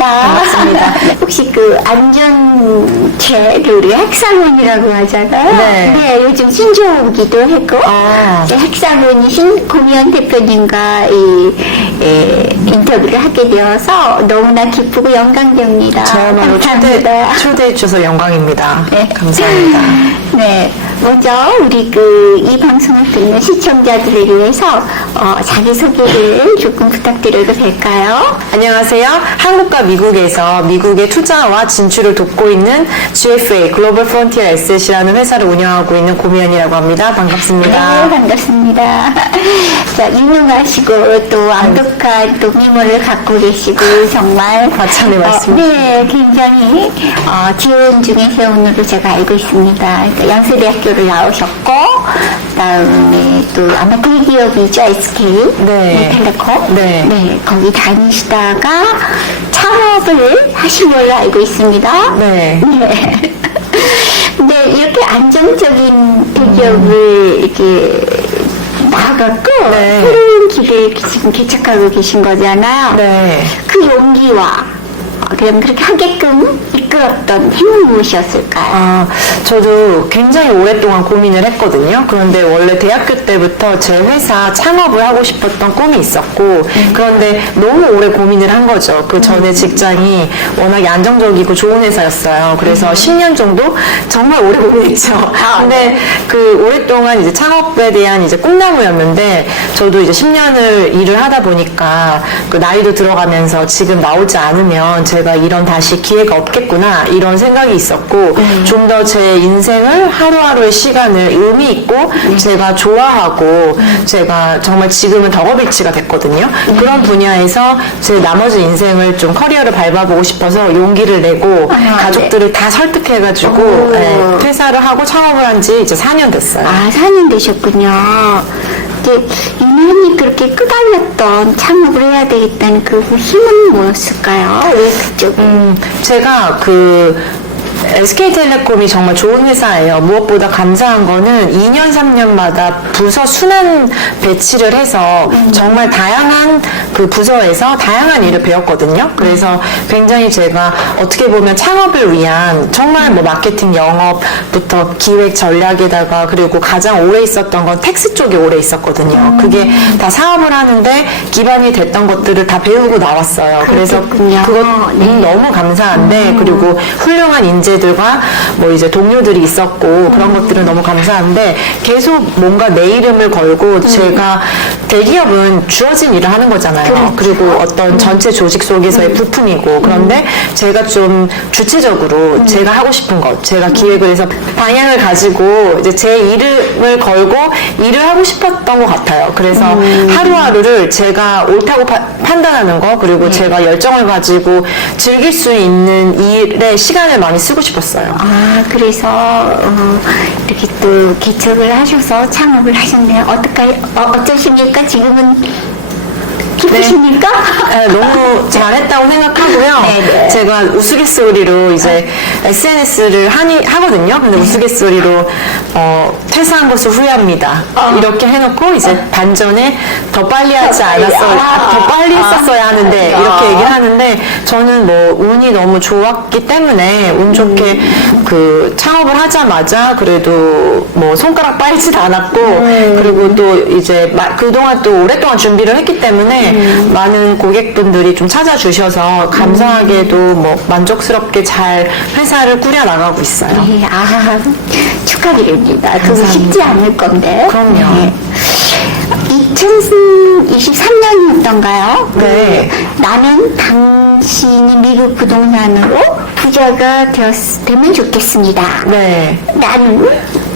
반갑습니다. 반갑습니다. 혹시 그 안전체 우리 핵사문이라고 하잖아요. 네. 요즘 신조어기도 했고 아. 핵사문이신 고미연 대표님과 인터뷰를 하게 되어서 너무나 기쁘고 영광됩니다. 저야말로 감사합니다. 초대해 주셔서 영광입니다. 네. 감사합니다. 네, 먼저 우리 이 방송을 듣는 시청자들을 위해서 자기소개를 조금 부탁드려도 될까요? 안녕하세요. 한국과 미국에서 미국의 투자와 진출을 돕고 있는 GFA 글로벌 프론티어 에셋이라는 회사를 운영하고 있는 고미연이라고 합니다. 반갑습니다. 네, 반갑습니다. 자, 유능하시고 또 완벽한 또 미모를 갖고 계시고 정말 과찬의 말씀. 네, 굉장히 지원 중에 세운으로 제가 알고 있습니다. 그러니까 양세대학교를 나오셨고 그다음에 또 아마 대기업이죠, SK 네. 텔레콤. 네. 거기 다니시다가 창업을 하신 걸로 알고 있습니다. 네. 네. 근데 이렇게 안정적인 대기업을 이렇게 나가고 네. 새로운 길을 지금 개척하고 계신 거잖아요. 네. 그 용기와 그럼 그렇게 하게끔 이끌었던 힘은 무엇이었을까요? 저도 굉장히 오랫동안 고민을 했거든요. 그런데 원래 대학교 때부터 제 회사 창업을 하고 싶었던 꿈이 있었고, 그런데 너무 오래 고민을 한 거죠. 그 전에 직장이 워낙에 안정적이고 좋은 회사였어요. 그래서 10년 정도 정말 오래 고민했죠. 근데 그 오랫동안 이제 창업에 대한 이제 꿈나무였는데, 저도 이제 10년을 일을 하다 보니까 그 나이도 들어가면서 지금 나오지 않으면 제가 이런 다시 기회가 없겠구나 이런 생각이 있었고 좀 더 제 인생을 하루하루의 시간을 의미 있고 제가 좋아하고 제가 정말 지금은 덕업일치가 됐거든요. 그런 분야에서 제 나머지 인생을 좀 커리어를 밟아보고 싶어서 용기를 내고 가족들을 다 설득해가지고 퇴사를 하고 창업을 한 지 이제 4년 됐어요. 4년 되셨군요. 이제 유난히 그렇게 끄달렸던 창업을 해야 되겠다는 그 힘은 뭐였을까요? 왜 그쪽? 제가 SK텔레콤이 정말 좋은 회사예요. 무엇보다 감사한 거는 2년, 3년마다 부서 순환 배치를 해서 정말 다양한 그 부서에서 다양한 일을 배웠거든요. 그래서 굉장히 제가 어떻게 보면 창업을 위한 정말 뭐 마케팅 영업부터 기획 전략에다가 그리고 가장 오래 있었던 건 텍스 쪽에 오래 있었거든요. 그게 다 사업을 하는데 기반이 됐던 것들을 다 배우고 나왔어요. 그래서 그렇군요. 그것 너무 감사한데 그리고 훌륭한 인재들과 뭐 이제 동료들이 있었고 그런 것들은 너무 감사한데 계속 뭔가 내 이름을 걸고 제가 대기업은 주어진 일을 하는 거잖아요. 그리고 어떤 전체 조직 속에서의 부품이고 그런데 제가 좀 주체적으로 제가 하고 싶은 것, 제가 기획을 해서 방향을 가지고 이제 제 이름을 걸고 일을 하고 싶었던 것 같아요. 그래서 하루하루를 제가 옳다고 판단하는 거 그리고 제가 열정을 가지고 즐길 수 있는 일에 시간을 많이 쓰고 싶었어요. 그래서 이렇게 또 개척을 하셔서 창업을 하셨네요. 어떠십니까? 지금은 기쁘십니까? 네, 너무 잘했다고 생각하고요. 네네. 제가 우스갯소리로 이제 SNS를 하거든요. 근데 우스갯소리로 퇴사한 것을 후회합니다. 이렇게 해놓고 이제 반전에 더 빨리 하지 않았어야, 더 빨리 했었어야 하는데 이렇게 얘기를 하는데 저는 뭐 운이 너무 좋았기 때문에 운 좋게 그 창업을 하자마자 그래도 뭐 손가락 빨지도 않았고 그리고 또 이제 그동안 또 오랫동안 준비를 했기 때문에 많은 고객분들이 좀 찾아주셔서 감사하게도 뭐 만족스럽게 잘 회사를 꾸려나가고 있어요. 네, 축하드립니다. 그거 쉽지 않을 건데. 그럼요. 2023년이었던가요? 네. 나는 당신이 미국 부동산으로 부자가 되면 좋겠습니다. 네. 나는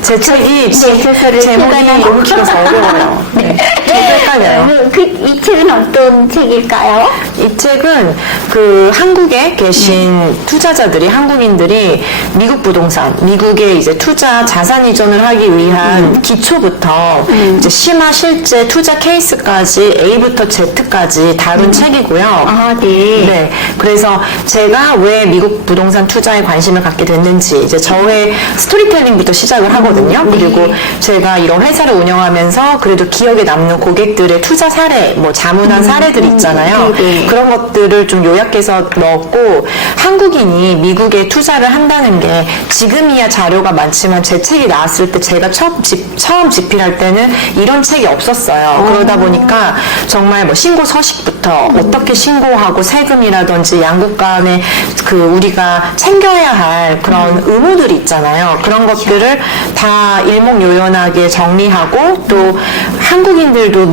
제 책이 소설을 제목이 너무 길어서 어려워요. 네. 저도 헷갈려요. 이 책은 어떤 책일까요? 이 책은 그 한국에 계신 투자자들이 한국인들이 미국 부동산, 미국에 이제 투자 자산 이전을 하기 위한 기초부터 이제 심화 실제 투자 케이스까지 A부터 Z까지 다룬 책이고요. 네. 네. 그래서 제가 왜 미국 부동산 투자에 관심을 갖게 됐는지 이제 저의 스토리텔링부터 시작을 하거든요. 그리고 제가 이런 회사를 운영하면서 그래도 기억에 남는 고객들의 투자 투자 사례, 뭐 자문한 사례들 있잖아요. 네네. 그런 것들을 좀 요약해서 넣었고, 한국인이 미국에 투자를 한다는 게 지금이야 자료가 많지만 제 책이 나왔을 때 제가 처음 집필할 때는 이런 책이 없었어요. 그러다 보니까 정말 뭐 신고 서식부터 어떻게 신고하고 세금이라든지 양국 간에 그 우리가 챙겨야 할 그런 의무들이 있잖아요. 그런 것들을 다 일목요연하게 정리하고 또 한국인들도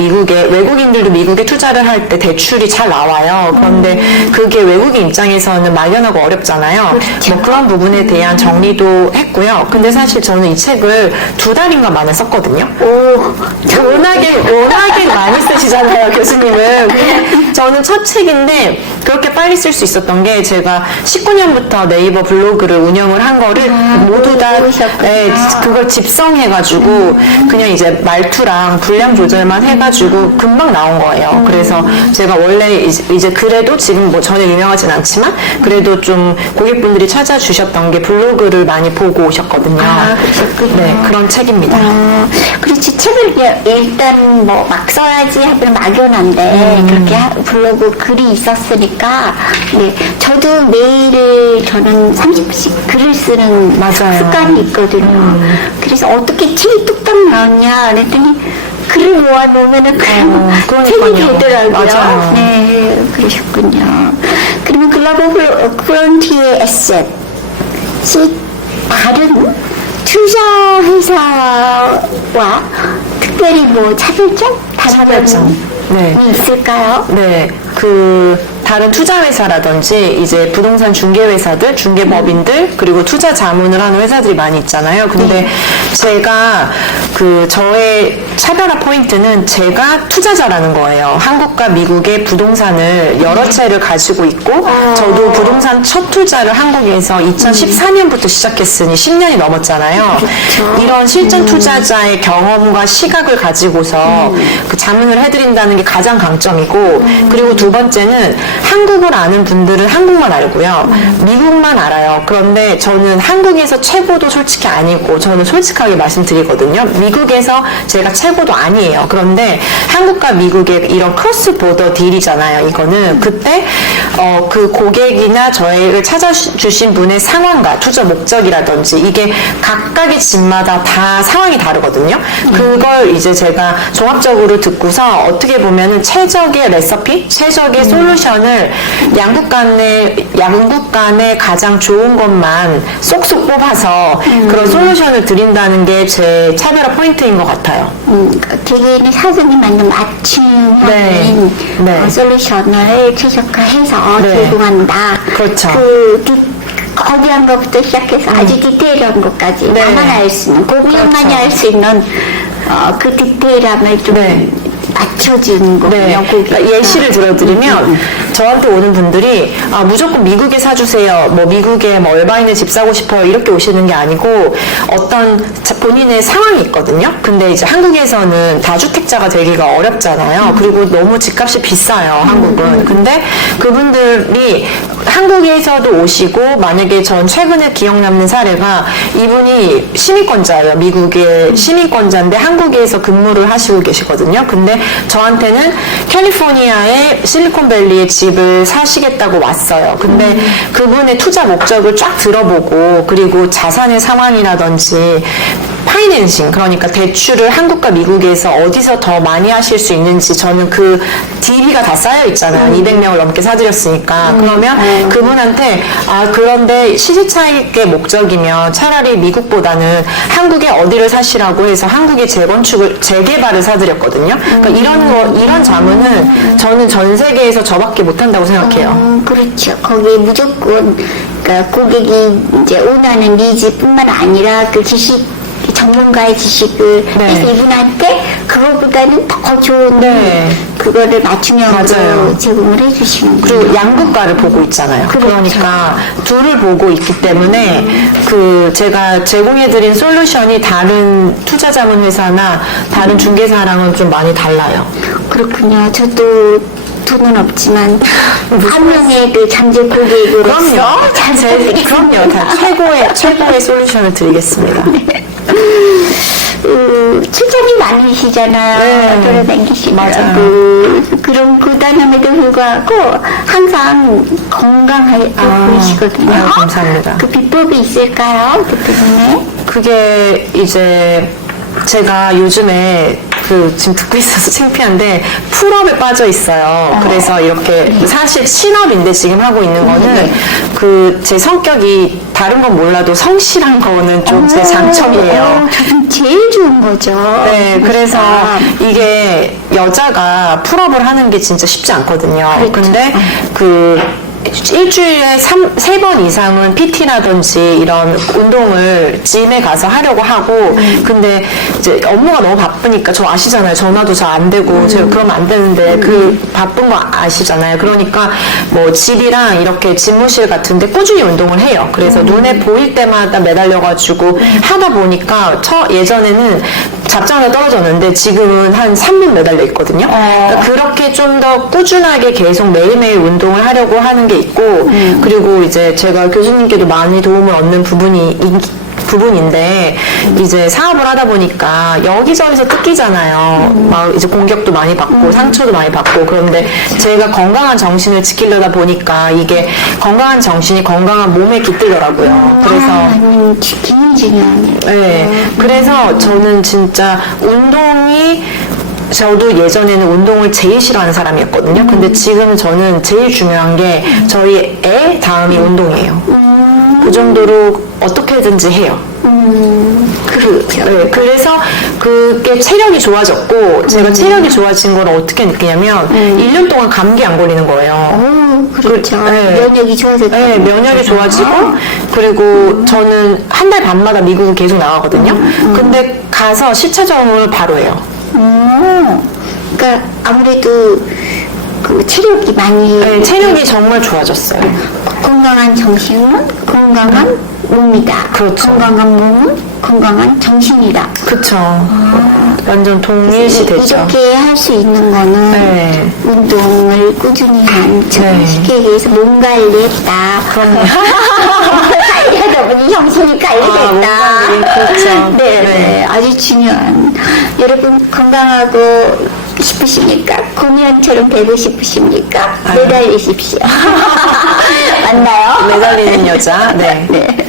외국인들도 미국에 투자를 할 때 대출이 잘 나와요. 그런데 그게 외국인 입장에서는 막연하고 어렵잖아요. 뭐 그런 부분에 대한 정리도 했고요. 근데 사실 저는 이 책을 2달인가 만에 썼거든요. 워낙에 많이 쓰시잖아요, 교수님은. 저는 첫 책인데 그렇게 빨리 쓸 수 있었던 게 제가 19년부터 네이버 블로그를 운영을 한 거를 모두 다 네, 그걸 집성해가지고 그냥 이제 말투랑 분량 조절만 해가지고 금방 나온 거예요. 그래서 제가 원래 이제 그래도 지금 뭐 전혀 유명하진 않지만 그래도 좀 고객분들이 찾아주셨던 게 블로그를 많이 보고 오셨거든요. 그러셨군요. 네, 그런 책입니다. 그렇지. 책을 일단 뭐 막 써야지 하면 막연한데 그렇게 블로그 글이 있었으니까 네, 저도 매일 저는 30분씩 글을 쓰는 맞아요. 습관이 있거든요. 그래서 어떻게 책이 뚝딱 나왔냐 그랬더니 글을 모아놓으면 그냥 책이 되더라고요. 맞아요. 네, 그러셨군요. 그러면 글로벌 프론티어 에셋이 다른 투자 회사와 특별히 뭐 차별점? 차별점. 네. 있을까요? 네, 다른 투자 회사라든지 이제 부동산 중개 회사들, 중개법인들 그리고 투자 자문을 하는 회사들이 많이 있잖아요. 근데 제가 저의 차별화 포인트는 제가 투자자라는 거예요. 한국과 미국의 부동산을 여러 채를 가지고 있고 저도 부동산 첫 투자를 한국에서 2014년부터 시작했으니 10년이 넘었잖아요. 이런 실전 투자자의 경험과 시각을 가지고서 그 자문을 해드린다는 게 가장 강점이고 그리고 두 번째는 한국을 아는 분들은 한국만 알고요. 미국만 알아요. 그런데 저는 한국에서 최고도 솔직히 아니고 저는 솔직하게 말씀드리거든요. 미국에서 제가 최고도 아니에요. 그런데 한국과 미국의 이런 크로스 보더 딜이잖아요. 이거는 그때 그 고객이나 저희를 찾아주신 분의 상황과 투자 목적이라든지 이게 각각의 집마다 다 상황이 다르거든요. 그걸 이제 제가 종합적으로 듣고서 어떻게 보면은 최적의 레시피, 최적의 솔루션을 양국 간에 가장 좋은 것만 쏙쏙 뽑아서 그런 솔루션을 드린다는 게 제 차별화 포인트인 것 같아요. 되게는 사전에 맞는 맞춤형인 네. 솔루션을 최적화해서 네. 제공한다. 그렇죠. 거대한 것부터 시작해서 아주 디테일한 것까지 네. 나만 알 수 있는 고객만이 그렇죠. 알 수 있는 그 디테일함을 좀 네. 맞춰주는 거군요. 네. 그러니까 예시를 들어드리면 저한테 오는 분들이 무조건 미국에 사주세요. 뭐 미국에 뭐 얼바인에 집 사고 싶어요. 이렇게 오시는 게 아니고 어떤 본인의 상황이 있거든요. 근데 이제 한국에서는 다주택자가 되기가 어렵잖아요. 그리고 너무 집값이 비싸요. 한국은. 근데 그분들이 한국에서도 오시고 만약에 전 최근에 기억 남는 사례가 이분이 시민권자예요. 미국의 시민권자인데 한국에서 근무를 하시고 계시거든요. 근데 저한테는 캘리포니아의 실리콘밸리의 집을 사시겠다고 왔어요. 근데 그분의 투자 목적을 쫙 들어보고 그리고 자산의 상황이라든지 파이낸싱 그러니까 대출을 한국과 미국에서 어디서 더 많이 하실 수 있는지 저는 그 DB가 다 쌓여 있잖아요. 200명을 넘게 사드렸으니까 그러면 그분한테 그런데 시세 차익의 목적이면 차라리 미국보다는 한국에 어디를 사시라고 해서 한국의 재개발을 사드렸거든요. 그러니까 이런 자문은 저는 전 세계에서 저밖에 못한다고 생각해요. 그렇죠. 거기에 무조건 그러니까 고객이 이제 원하는 니즈뿐만 아니라 그 전문가의 지식을 네. 해서 이분한테 그거보다는 더 좋은 네. 그거를 맞춤형으로 맞아요. 제공을 해주시는 그리고 양국가를 보고 있잖아요. 그렇죠. 그러니까 둘을 보고 있기 때문에 제가 제공해드린 솔루션이 다른 투자자문 회사나 다른 중개사랑은 좀 많이 달라요. 그렇군요. 저도 돈은 없지만 한 명의 그 잠재 고객으로서 그럼요. 다 최고의 솔루션을 드리겠습니다. 출장이 많으시잖아요. 네. 돌아다니시더라고. 맞아요. 그런 고단함에도 불구하고 항상 건강하게 보이시거든요. 아유, 감사합니다. 그 비법이 있을까요? 대표님의? 그게 이제 제가 요즘에 지금 듣고 있어서 창피한데 풀업에 빠져 있어요. 그래서 이렇게 사실 신업인데 지금 하고 있는 거는 제 성격이 다른 건 몰라도 성실한 거는 좀 제 장점이에요. 저는 제일 좋은 거죠. 네, 그래서 이게 여자가 풀업을 하는 게 진짜 쉽지 않거든요. 그렇죠. 근데 일주일에 3번 이상은 PT라든지 이런 운동을 짐에 가서 하려고 하고, 근데 이제 업무가 너무 바쁘니까 저 아시잖아요. 전화도 잘 안 되고, 제가 그러면 안 되는데, 바쁜 거 아시잖아요. 그러니까 뭐 집이랑 이렇게 집무실 같은데 꾸준히 운동을 해요. 그래서 눈에 보일 때마다 매달려가지고 하다 보니까 예전에는 잡자마자 떨어졌는데 지금은 한 3년 매달려 있거든요. 그러니까 그렇게 좀 더 꾸준하게 계속 매일매일 운동을 하려고 하는 게 있고, 그리고 이제 제가 교수님께도 많이 도움을 얻는 부분인데 이제 사업을 하다 보니까 여기저기서 뜯기잖아요. 막 이제 공격도 많이 받고 상처도 많이 받고. 그런데 제가 건강한 정신을 지키려다 보니까 이게 건강한 정신이 건강한 몸에 깃들더라고요. 그래서 기능 중요하네요. 네, 그래서 저는 진짜 저도 예전에는 운동을 제일 싫어하는 사람이었거든요. 근데 지금은 저는 제일 중요한 게 저희 애 다음이 운동이에요. 그 정도로 어떻게든지 해요. 그렇죠. 네, 그래서 그게 체력이 좋아졌고, 제가 체력이 좋아진 걸 어떻게 느끼냐면, 1년 동안 감기 안 걸리는 거예요. 그렇죠. 네. 면역이 좋아졌죠. 네, 면역이 좋아지고, 그리고 저는 한 달 반마다 미국을 계속 나가거든요. 근데 가서 시차점을 바로 해요. 그러니까 아무래도 그 체력이 많이 네, 체력이 정말 좋아졌어요. 건강한 정신은 건강한 몸이다. 그렇죠. 건강한 몸은 건강한 정신이다. 그쵸. 완전 동일시 되죠. 이렇게 할 수 있는 거는 네. 운동을 꾸준히 한 쉽게 얘기해서 몸 관리했다. 그럼요. 관리하다 보니 정신이 관리됐다. 몸 관리, 그렇죠. 네, 네. 아주 중요한. 여러분 건강하고 싶으십니까? 공연처럼 되고 싶으십니까? 매달리십시오. 맞나요? 매달리는 여자. 네. 네.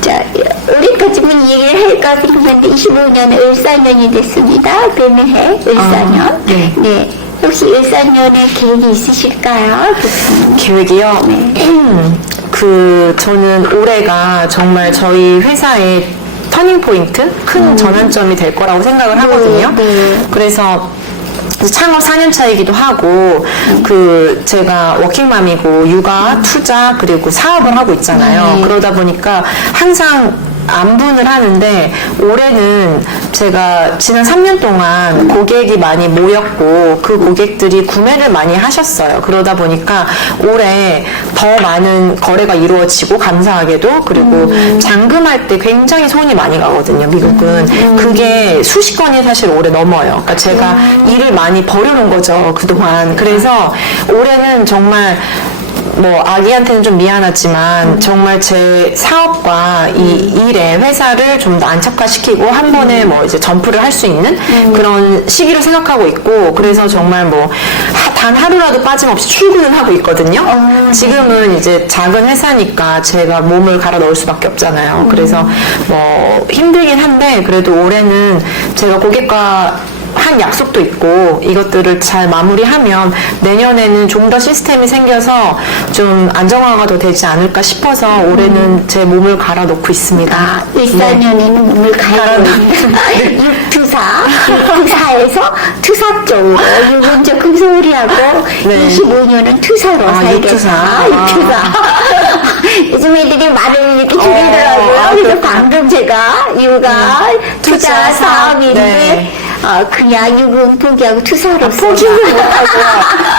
자, 우리까지만 얘기를 할까 생각했는데 25년 을사년이 됐습니다. 뱀의 을사년. 네. 네. 혹시 을사년에 계획이 있으실까요? 계획이요? 저는 올해가 정말 저희 회사의 터닝포인트? 큰 전환점이 될 거라고 생각을 하거든요. 그래서 창업 4년 차이기도 하고, 제가 워킹맘이고, 육아, 투자, 그리고 사업을 하고 있잖아요. 그러다 보니까 항상 안분을 하는데, 올해는 제가 지난 3년 동안 고객이 많이 모였고, 그 고객들이 구매를 많이 하셨어요. 그러다 보니까 올해 더 많은 거래가 이루어지고, 감사하게도, 그리고 잔금할 때 굉장히 손이 많이 가거든요, 미국은. 그게 수십 건이 사실 올해 넘어요. 그러니까 제가 일을 많이 벌여놓은 거죠, 그동안. 그래서 올해는 정말 아기한테는 좀 미안하지만 정말 제 사업과 이 일에 회사를 좀 더 안착화시키고 한 번에 이제 점프를 할 수 있는 그런 시기로 생각하고 있고, 그래서 정말 단 하루라도 빠짐없이 출근을 하고 있거든요. 지금은 이제 작은 회사니까 제가 몸을 갈아 넣을 수밖에 없잖아요. 그래서 힘들긴 한데 그래도 올해는 제가 고객과 한 약속도 있고 이것들을 잘 마무리하면 내년에는 좀 더 시스템이 생겨서 좀 안정화가 더 되지 않을까 싶어서 올해는 제 몸을 갈아 넣고 있습니다. 일사년에는 몸을 갈아 넣는 육투사에서 투사 쪽으로 육은 조금 소홀히하고 25년은 투사로 살겠다. 육투사. 요즘 애들이 말을 이렇게 줄이더라고요. 그래서 방금 제가 육아, 투자, 사업인데 그냥 육은 포기하고 투사로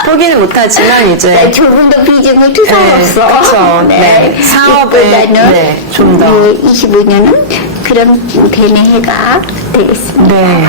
포기는 못하지만 이제 조금 더 비중을 투사로서 그렇죠. 네. 사업에 좀 더 25년은 그런 뱀의 해가 되겠습니다. 네.